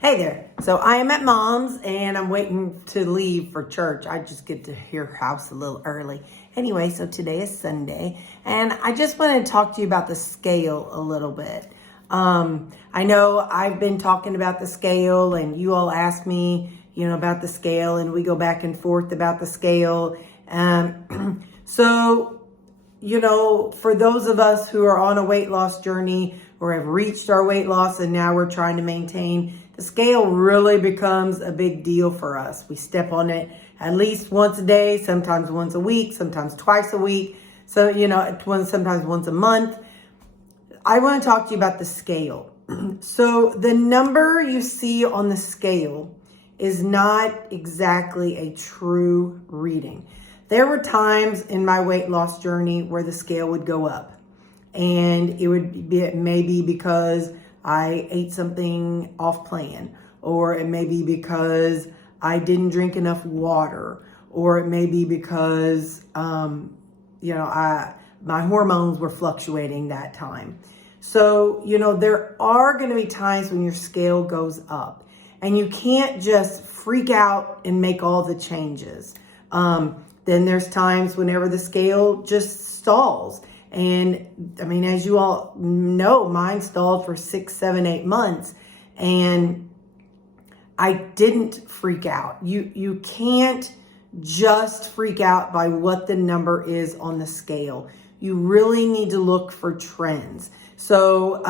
Hey there. So I am at Mom's and I'm waiting to leave for church. I just get to your house a little early. Anyway, so today is Sunday and I just wanted to talk to you about the scale a little bit. I know I've been talking about the scale and you all ask me, about the scale and we go back and forth about the scale. So, for those of us who are on a weight loss journey or have reached our weight loss and now we're trying to maintain, the scale really becomes a big deal for us. We step on it at least once a day, sometimes once a week, sometimes twice a week. So, sometimes once a month. I want to talk to you about the scale. So the number you see on the scale is not exactly a true reading. There were times in my weight loss journey where the scale would go up. And it would be maybe because I ate something off plan, or it may be because I didn't drink enough water, or it may be because, my hormones were fluctuating that time. So, there are going to be times when your scale goes up and you can't just freak out and make all the changes. Then there's times whenever the scale just stalls. And I mean, as you all know, mine stalled for 6, 7, 8 months and I didn't freak out. You can't just freak out by what the number is on the scale. You really need to look for trends. So,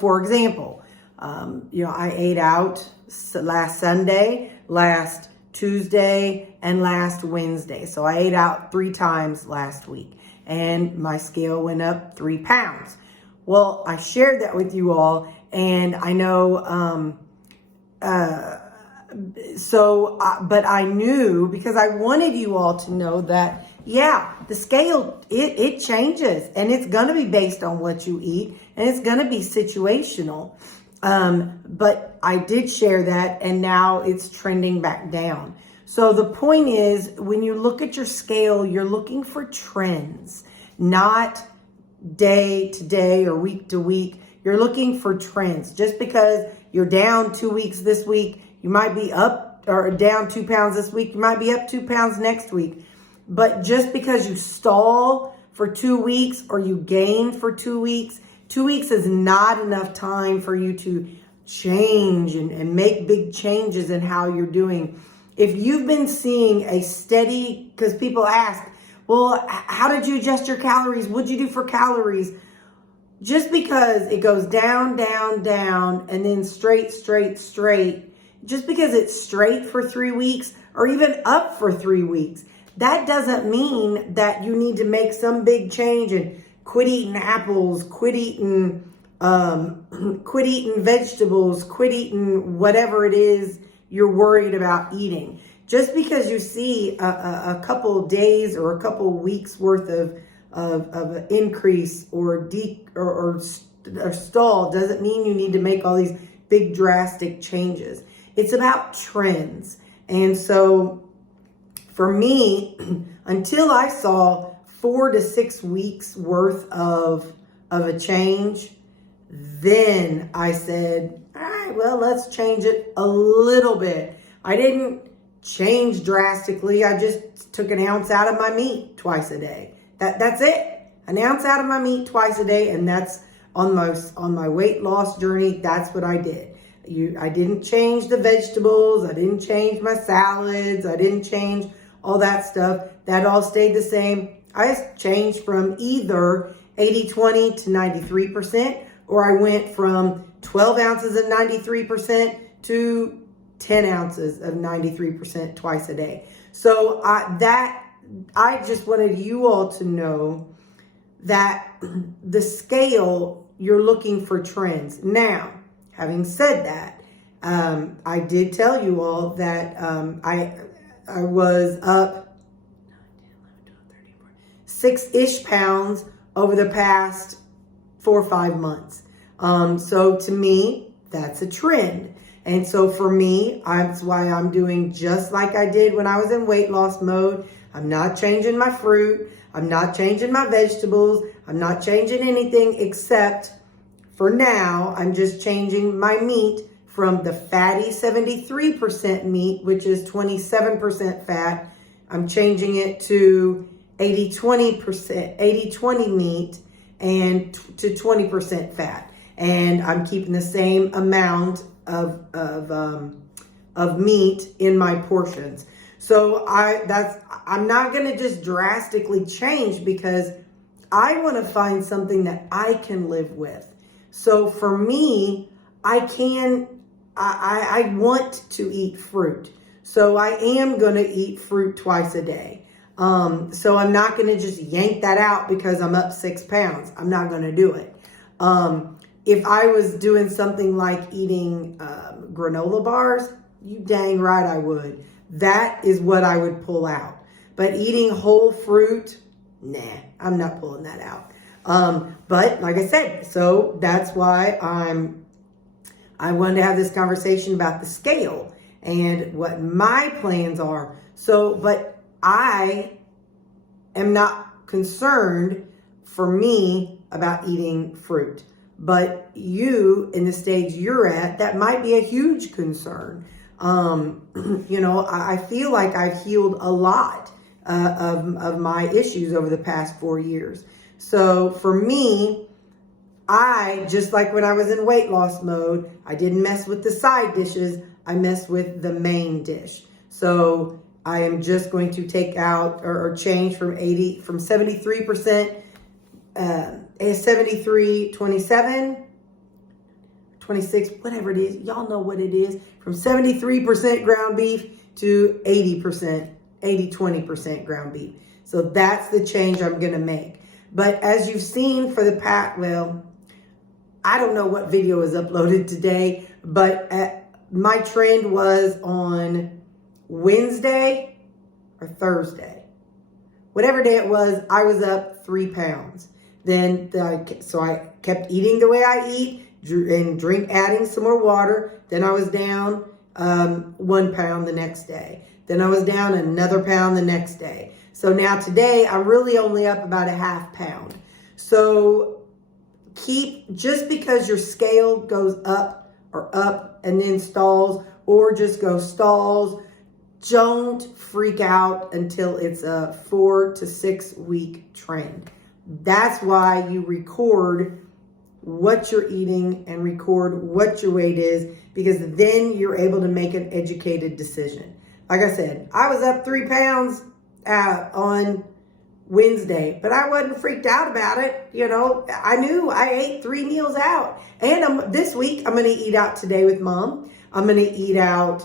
for example, I ate out last Sunday, last Tuesday, and last Wednesday. So I ate out 3 times last week. And my scale went up 3 pounds. Well, I shared that with you all, and I know, but I knew because I wanted you all to know that, yeah, the scale, it changes, and it's going to be based on what you eat, and it's going to be situational. But I did share that, and now it's trending back down. So the point is, when you look at your scale, you're looking for trends, not day to day or week to week. You're looking for trends. Just because you're down 2 weeks this week, you might be up or down 2 pounds this week. You might be up 2 pounds next week. But just because you stall for 2 weeks or you gain for 2 weeks, 2 weeks is not enough time for you to change and make big changes in how you're doing. If you've been seeing a steady, because people ask, well, how did you adjust your calories? What'd you do for calories? Just because it goes down, down, down, and then straight, straight, straight, just because it's straight for 3 weeks or even up for 3 weeks, that doesn't mean that you need to make some big change and quit eating apples, quit eating vegetables, quit eting whatever it is you're worried about eating. Just because you see a couple days or a couple weeks worth of an increase or stall doesn't mean you need to make all these big drastic changes. It's about trends. And so for me, until I saw 4 to 6 weeks worth of a change, then I said, all right, well, let's change it a little bit. I didn't change drastically. I just took an ounce out of my meat twice a day. That's it. An ounce out of my meat twice a day. And that's on my weight loss journey. That's what I did. I didn't change the vegetables. I didn't change my salads. I didn't change all that stuff. That all stayed the same. I changed from either 80-20 to 93%, or I went from 12 ounces of 93% to 10 ounces of 93% twice a day. So I just wanted you all to know that the scale, you're looking for trends. Now, having said that, I did tell you all that I was up 6-ish pounds over the past 4 or 5 months. So to me, that's a trend. And so for me, that's why I'm doing just like I did when I was in weight loss mode. I'm not changing my fruit. I'm not changing my vegetables. I'm not changing anything except for now, I'm just changing my meat from the fatty 73% meat, which is 27% fat. I'm changing it to 80-20 meat and to 20% fat. And I'm keeping the same amount of meat in my portions. So I'm not going to just drastically change, because I want to find something that I can live with. So for me, I want to eat fruit. So I am going to eat fruit twice a day. So I'm not going to just yank that out because I'm up 6 pounds. I'm not going to do it. If I was doing something like eating granola bars, you dang right I would. That is what I would pull out. But eating whole fruit, nah, I'm not pulling that out. But like I said, so that's why I wanted to have this conversation about the scale and what my plans are. So, but I am not concerned for me about eating fruit. But you, in the stage you're at, that might be a huge concern. I feel like I've healed a lot of my issues over the past 4 years. So for me, just like when I was in weight loss mode, I didn't mess with the side dishes. I messed with the main dish. So I am just going to take out or change from 73%, 73, 27, 26, whatever it is. Y'all know what it is. From 73% ground beef to 80-20% ground beef. So that's the change I'm going to make. But as you've seen for the past, well, I don't know what video is uploaded today, but my trend was on Wednesday or Thursday. Whatever day it was, I was up 3 pounds. So I kept eating the way I eat and adding some more water. Then I was down 1 pound the next day. Then I was down another pound the next day. So now today, I'm really only up about a ½ pound. So just because your scale goes up and then stalls, or just goes stalls, don't freak out until it's a 4 to 6 week trend. That's why you record what you're eating and record what your weight is, because then you're able to make an educated decision. Like I said, I was up 3 pounds on Wednesday, but I wasn't freaked out about it. I knew I ate 3 meals out. And this week, I'm going to eat out today with Mom. I'm going to eat out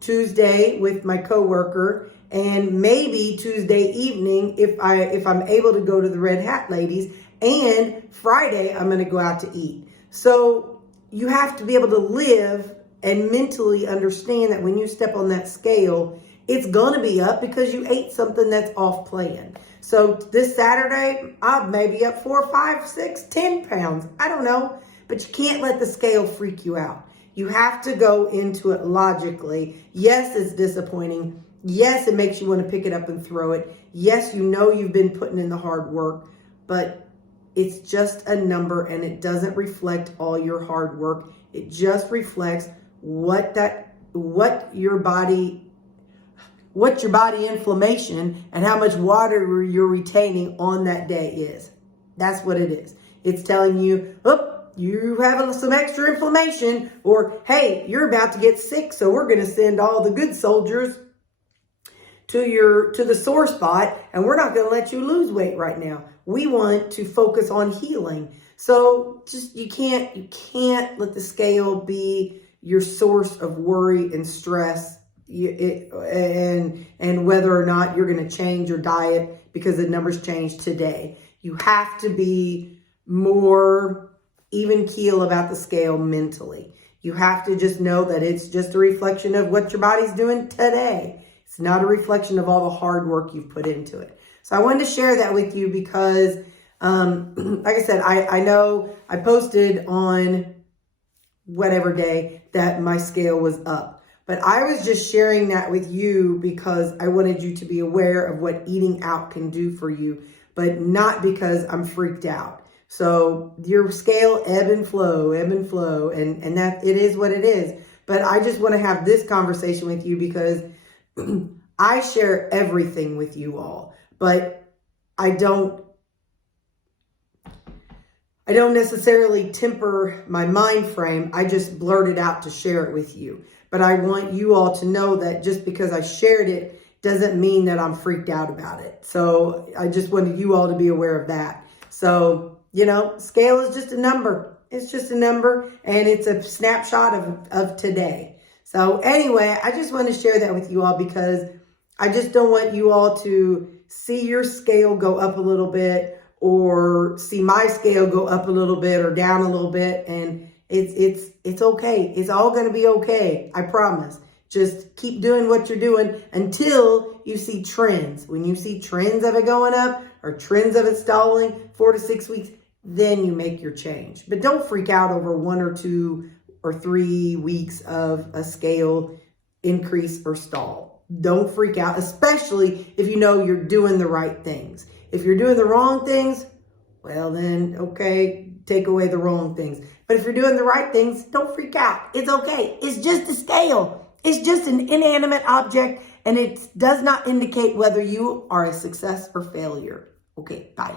Tuesday with my coworker, and maybe Tuesday evening if I'm able to go to the Red Hat ladies. And Friday, I'm going to go out to eat. So you have to be able to live and mentally understand that when you step on that scale, it's going to be up because you ate something that's off plan. So this Saturday, I may be up 4, 5, 6, 10 pounds. I don't know. But you can't let the scale freak you out. You have to go into it logically. Yes, it's disappointing. Yes, it makes you want to pick it up and throw it. Yes, you've been putting in the hard work, but it's just a number and it doesn't reflect all your hard work. It just reflects what your body inflammation and how much water you're retaining on that day is. That's what it is. It's telling you, you have some extra inflammation, or hey, you're about to get sick, so we're going to send all the good soldiers to the sore spot, and we're not going to let you lose weight right now. We want to focus on healing. So just you can't let the scale be your source of worry and stress, and whether or not you're going to change your diet because the numbers changed today. You have to be more even keel about the scale mentally. You have to just know that it's just a reflection of what your body's doing today. It's not a reflection of all the hard work you've put into it. So I wanted to share that with you because, like I said, I know I posted on whatever day that my scale was up. But I was just sharing that with you because I wanted you to be aware of what eating out can do for you, but not because I'm freaked out. So your scale ebb and flow, and that it is what it is. But I just want to have this conversation with you because I share everything with you all, but I don't necessarily temper my mind frame. I just blurt it out to share it with you. But I want you all to know that just because I shared it doesn't mean that I'm freaked out about it. So I just wanted you all to be aware of that. So, scale is just a number. It's just a number, and it's a snapshot of today. So anyway, I just want to share that with you all because I just don't want you all to see your scale go up a little bit or see my scale go up a little bit or down a little bit. And it's okay. It's all going to be okay. I promise. Just keep doing what you're doing until you see trends. When you see trends of it going up or trends of it stalling 4 to 6 weeks, then you make your change. But don't freak out over 1 or 2 or 3 weeks of a scale increase or stall. Don't freak out, especially if you know you're doing the right things. If you're doing the wrong things, well then, okay, take away the wrong things. But if you're doing the right things, don't freak out. It's okay. It's just a scale. It's just an inanimate object, and it does not indicate whether you are a success or failure. Okay, bye.